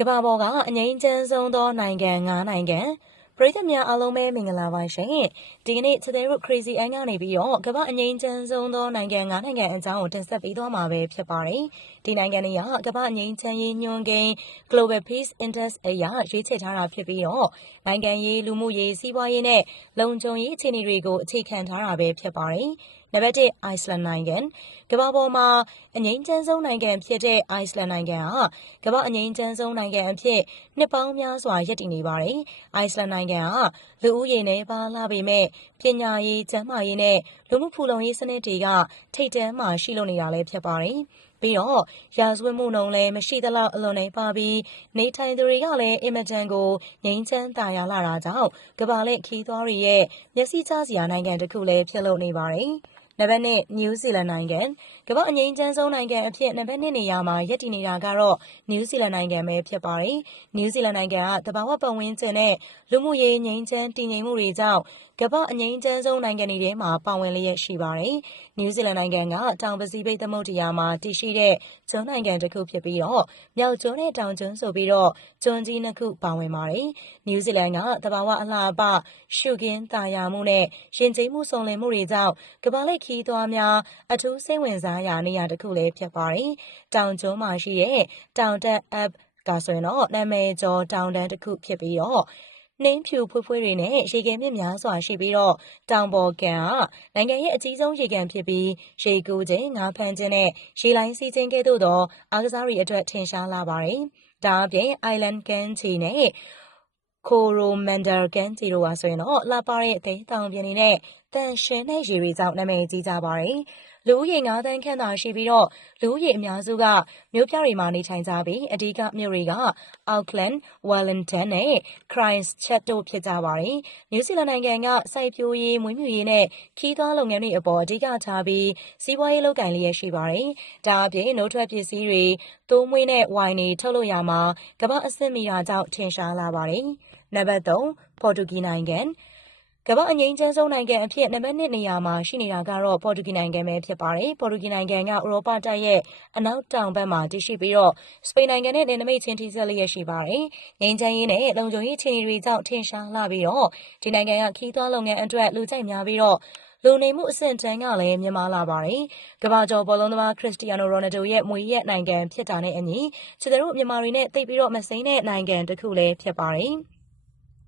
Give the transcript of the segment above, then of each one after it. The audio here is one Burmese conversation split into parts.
ကမ္ဘာပေါ်ကအငိမ့်ချမ်းဆုံးသောနိုင်ငံ၅နိုင်ငံပရိသတ်များအားလုံးပဲမင်္ဂလာပါရှင်ဒီကနေ့ချက်သေးတို့ crazy အန်ကနေပြီးတော့ကမ္ဘာအငိမ့်ချမ်းဆုံးသောနိုင်ငံ၅နိုင်ငံအကြောင်းကိုတင်ဆက်ပေးသွားမှာပဲဖြစ်ပါတယ်ဒီနိုင်ငံတွေကကမ္ဘာအငိမ့်ချမ်းရေးညွှန်းကိန်း Global Peace Index အရရွေးချယ်ထားတာဖြစ်ပြီးတော့နိုင်ငံရေးလူမှုရေးစီးပွားရေးနဲ့လုံခြုံရေးအခြေအနေတွေကိုအခြေခံထားတာပဲဖြစ်ပါတယ်နံပါတ်1 Iceland နိုင်ငံ ကမ္ဘာပေါ်မှာ အငိမ့်ချမ်းဆုံးနိုင်ငံဖြစ်တဲ့ Iceland နိုင်ငံဟာ ကမ္ဘာအငိမ့်ချမ်းဆုံးနိုင်ငံအဖြစ် နှစ်ပေါင်းများစွာရည်တည်နေပါတယ်။ Iceland နိုင်ငံဟာ လူဦးရေနဲ့ပါလာပေမဲ့ပညာရေး၊ကျန်းမာရေးနဲ့ လူမှုဖူလုံရေးစနစ်တွေက ထိပ်တန်းမှာ ရှိလို့နေတာလည်း ဖြစ်ပါတယ်။ ပြီးတော့ ရာဇဝတ်မှုနှုန်းလည်း မရှိသလောက် အလွန်နေပါပြီး နေထိုင်သူတွေကလည်း အင်မတန်ကို ငြိမ်းချမ်းသာယာလာတာကြောင့် ကမ္ဘာလက်ခီးသွားတွေရဲ့ မျက်စိချစရာ နိုင်ငံတစ်ခုလည်း ဖြစ်လို့နေပါတယ်။ နံပါတ်1နယူးဇီလန်နိုင်ငံ ကမ္ဘာအငြိမ်းချမ်းဆုံးနိုင်ငံအဖြစ် နံပါတ်2နေရာမှာ ရပ်တည်နေတာကတော့ နယူးဇီလန်နိုင်ငံပဲ ဖြစ်ပါတယ်။နယူးဇီလန်နိုင်ငံကတဘာဝပတ်ဝန်းကျင်နဲ့ လူမှုရေး ငြိမ်းချမ်းတည်ငြိမ်မှုတွေကြောင့် ကမ္ဘာအငြိမ်းချမ်းဆုံး နိုင်ငံတွေထဲမှာ ပါဝင်လျက်ရှိပါတယ်။နယူးဇီလန်နိုင်ငံက တောင်ပစိဖိတ်သမုဒ္ဒရာမှာ တည်ရှိတဲ့ ကျွန်းနိုင်ငံတစ်ခုဖြစ်ပြီးတော့မြောက်ကျွန်းနဲ့ တောင်ကျွန်းဆိုပြီးတော့ကျွန်းကြီးနှစ်ခု ပါဝင်ပါတယ်။နယူးဇီလန်ကတဘာဝအလှပရှုခင်းတာယာမှုနဲ့ရင်ကျေးမှုစုံလင်မှုတွေကြောင့် ကမ္ဘာလက်ခီးသွားများ အထူးစိတ်ဝင်စားရာ နေရာတစ်ခုလည်း ဖြစ်ပါတယ်။တောင်ကျွန်းမှာရှိတဲ့ တောင်တက် app ကဆိုရင်တော့နာမည်ကျော် တောင်တန်းတစ်ခုဖြစ်ပြီးတော့နှင်းဖြူဖွေးဖွေးတွေနဲ့ ရေခဲမြစ်များစွာရှိပြီးတော့ တောင်ပေါ်ကန်ကနိုင်ငံရဲ့အကြီးဆုံး ရေကန်ဖြစ်ပြီး ရေကူးခြင်း ငါးဖမ်းခြင်းနဲ့ ရေလိုင်းစီးခြင်းကဲ့သို့သော အားကစားတွေအတွက် ထင်ရှားလာပါတယ်။ဒါအပြင် Island ကန်ချီနဲ့ခိုရိုမန်ဒါကန်တီတို့ဟာဆိုရင်တော့လှပတဲ့သိတောင်ပြင်တွေနဲ့တန်ရှင်းတဲ့ရေတွေကြောင့် နာမည်ကြီးကြပါတယ်။လူဦးရေ9သန်းခန့်သာရှိပြီးတော့လူဦးရေအများစုက မြို့ပြတွေမှာ နေထိုင်ကြပြီး အဓိကမြို့တွေက Auckland, Wellington နဲ့ Christchurch တို့ဖြစ်ကြပါတယ်။နယူးဇီလန်နိုင်ငံက စိုက်ပျိုးရေး၊မွေးမြူရေးနဲ့ခီးသွွားလုပ်ငန်းတွေအပေါ် အဓိကထားပြီး စီးပွားရေးလုပ်ကိုင်လျက်ရှိပါတယ်။ဒါအပြင် နို့ထွက်ပစ္စည်းတွေ၊သိုးမွှေးနဲ့ ဝိုင်တွေ ထုတ်လုပ်ရာမှာ ကမ္ဘာအဆင့်မီတာကြောင့် ထင်ရှားလာပါတယ်။နံပါတ်3ပေါ်တူဂီနိုင်ငံ ကမ္ဘာအငြိမ်းချမ်းဆုံးနိုင်ငံအဖြစ်နံပါတ်2နေရာမှာရှိနေတာကတော့ ပေါ်တူဂီနိုင်ငံပဲဖြစ်ပါတယ်။ပေါ်တူဂီနိုင်ငံကဥရောပတိုက်ရဲ့အနောက်တောင်ဘက်မှာတည်ရှိပြီးတော့စပိန်နိုင်ငံနဲ့နယ်နိမိတ်ချင်းထိစပ်လျက်ရှိပါတယ်။ငြိမ်းချမ်းရေးနဲ့လုံခြုံရေးအခြေအနေတွေကြောင့်ထင်ရှားလာပြီးတော့ဒီနိုင်ငံကခီးသွွားလုပ်ငန်းအတွက်လူကြိုက်များပြီးတော့လူနေမှုအဆင့်တန်းကလည်းမြင့်မားလာပါတယ်။ကမ္ဘာကျော်ဘောလုံးသမားခရစ္စတီယာနိုရိုနယ်ဒိုရဲ့မွေးရက်နိုင်ငံဖြစ်တာနဲ့အညီချစ်တို့မြန်မာတွေနဲ့တိတ်ပြီးတော့မစိမ့်တဲ့နိုင်ငံတစ်ခုလည်းဖြစ်ပါတယ်။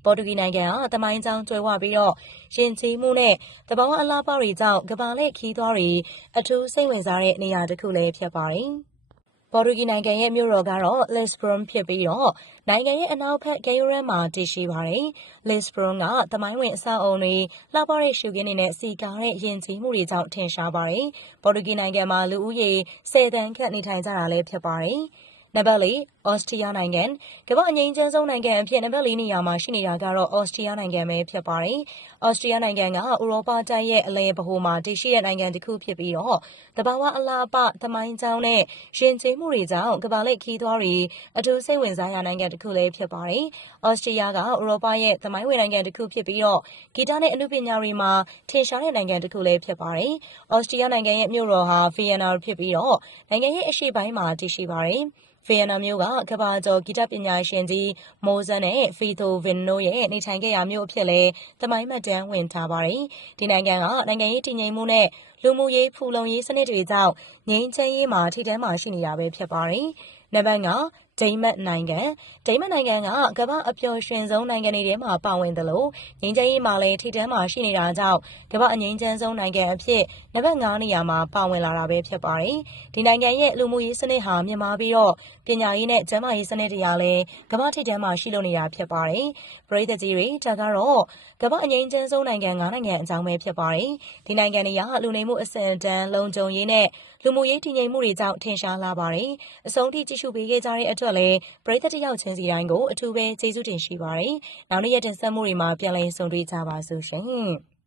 ပေါ်တူဂီနိုင်ငံဟာသမိုင်းကြောင်းကြွယ်ဝပြီးတော့ယဉ်ကျေးမှုနဲ့သဘာဝအလှပတွေကြောင့်ကမ္ဘာလှည့်ခရီးသွားတွေအထူးစိတ်ဝင်စားတဲ့နေရာတစ်ခုလည်းဖြစ်ပါတယ်။ပေါ်တူဂီနိုင်ငံရဲ့မြို့တော်ကတော့ Lisbon ဖြစ်ပြီးတော့နိုင်ငံရဲ့အနောက်ဘက်ကမ်းရိုးတန်းမှာတည်ရှိပါတယ်။ Lisbon ကသမိုင်းဝင်အဆောက်အအုံတွေ၊လှပတဲ့ရှုခင်းတွေနဲ့စည်ကားတဲ့ယဉ်ကျေးမှုတွေကြောင့်ထင်ရှားပါတယ်။ပေါ်တူဂီနိုင်ငံမှာလူဦးရေ၁၀သန်းခန့်နေထိုင်ကြတာလည်းဖြစ်ပါတယ်။ နံပါတ်၄ဩစတြီးယားနိုင်ငံကမ္ဘာအငြိမ်းချမ်းဆုံးနိုင်ငံအဖြစ်နံပါတ်၄နေရာမှာရှိနေတာကတော့ဩစတြီးယားနိုင်ငံပဲဖြစ်ပါတယ်။ဩစတြီးယားနိုင်ငံကဥရောပတိုက်ရဲ့အလယ်ဗဟိုမှာတည်ရှိတဲ့နိုင်ငံတစ်ခုဖြစ်ပြီးတော့တဘာဝအလားပသမိုင်းကြောင်းနဲ့ရှင်ကျေးမှုတွေကြောင့်ကမ္ဘာလိပ်ခီးသွားတွေအထူးစိတ်ဝင်စားရာနိုင်ငံတစ်ခုလည်းဖြစ်ပါတယ်။ဩစတြီးယားကဥရောပရဲ့သမိုင်းဝင်နိုင်ငံတစ်ခုဖြစ်ပြီးတော့ဂီတနဲ့အမှုပညာတွေမှာထင်ရှားတဲ့နိုင်ငံတစ်ခုလည်းဖြစ်ပါတယ်။ဩစတြီးယားနိုင်ငံရဲ့မြို့တော်ဟာဗီယန်နာဖြစ်ပြီးတော့နိုင်ငံရဲ့အရှေ့ပိုင်းမှာတည်ရှိပါတယ်။ ဗီယက်နမ်မြို့က ကမ္ဘာကျော် ဂီတပညာရှင်ကြီးမိုးဇတ်နဲ့ဖီတိုဗင်နိုရဲ့ နေထိုင်ခဲ့ရာမြို့အဖြစ်လည်း သမိုင်းမှတ်တမ်းဝင်ထားပါတယ်။ဒီနိုင်ငံက နိုင်ငံရေးတည်ငြိမ်မှုနဲ့ လူမှုရေး ဖူလုံရေးစနစ်တွေကြောင့် ငြိမ်းချမ်းရေးမှာ ထိပ်တန်းမှာရှိနေတာပဲ ဖြစ်ပါတယ်။နံပါတ်5 ဒိန်းမတ်နိုင်ငံဒိန်းမတ်နိုင်ငံကကမ္ဘာအပျော်ရွှင်ဆုံးနိုင်ငံတွေထဲမှာပါဝင်တယ်လို့ငင်းချမ်းရေးမှာလည်းထိတန်းမှာရှိနေတာကြောင့်ကမ္ဘာအငင်းချမ်းဆုံးနိုင်ငံအဖြစ်နံပါတ်9နေရာမှာပါဝင်လာတာပဲဖြစ်ပါတယ်ဒီနိုင်ငံရဲ့လူမှုရေးစနစ်ဟာမြင့်မားပြီးတော့ပညာရေးနဲ့ကျန်းမာရေးစနစ်တရားလည်းကမ္ဘာထိတန်းမှာရှိလို့နေတာဖြစ်ပါတယ်ပရိသတ်ကြီးတွေဒါကတော့ကမ္ဘာအငင်းချမ်းဆုံးနိုင်ငံ9နိုင်ငံအကြောင်းပဲဖြစ်ပါတယ်ဒီနိုင်ငံတွေကလူနေမှုအဆင့်အတန်းလုံခြုံရေးနဲ့လူမှုရေးတည်ငြိမ်မှုတွေကြောင့်ထင်ရှားလာပါတယ်အဆုံးထိကြည့်ရှုပေးခဲ့ကြတဲ့အတွက်လည်း ပရိသတ်တယောက်ချင်းစီတိုင်းကို အထူးပဲ ကျေးဇူးတင်ရှိပါတယ်။နောက်နေ့ရက် တင်ဆက်မှုတွေမှာ ပြန်လည်ဆုံတွေ့ကြပါစို့ရှင်။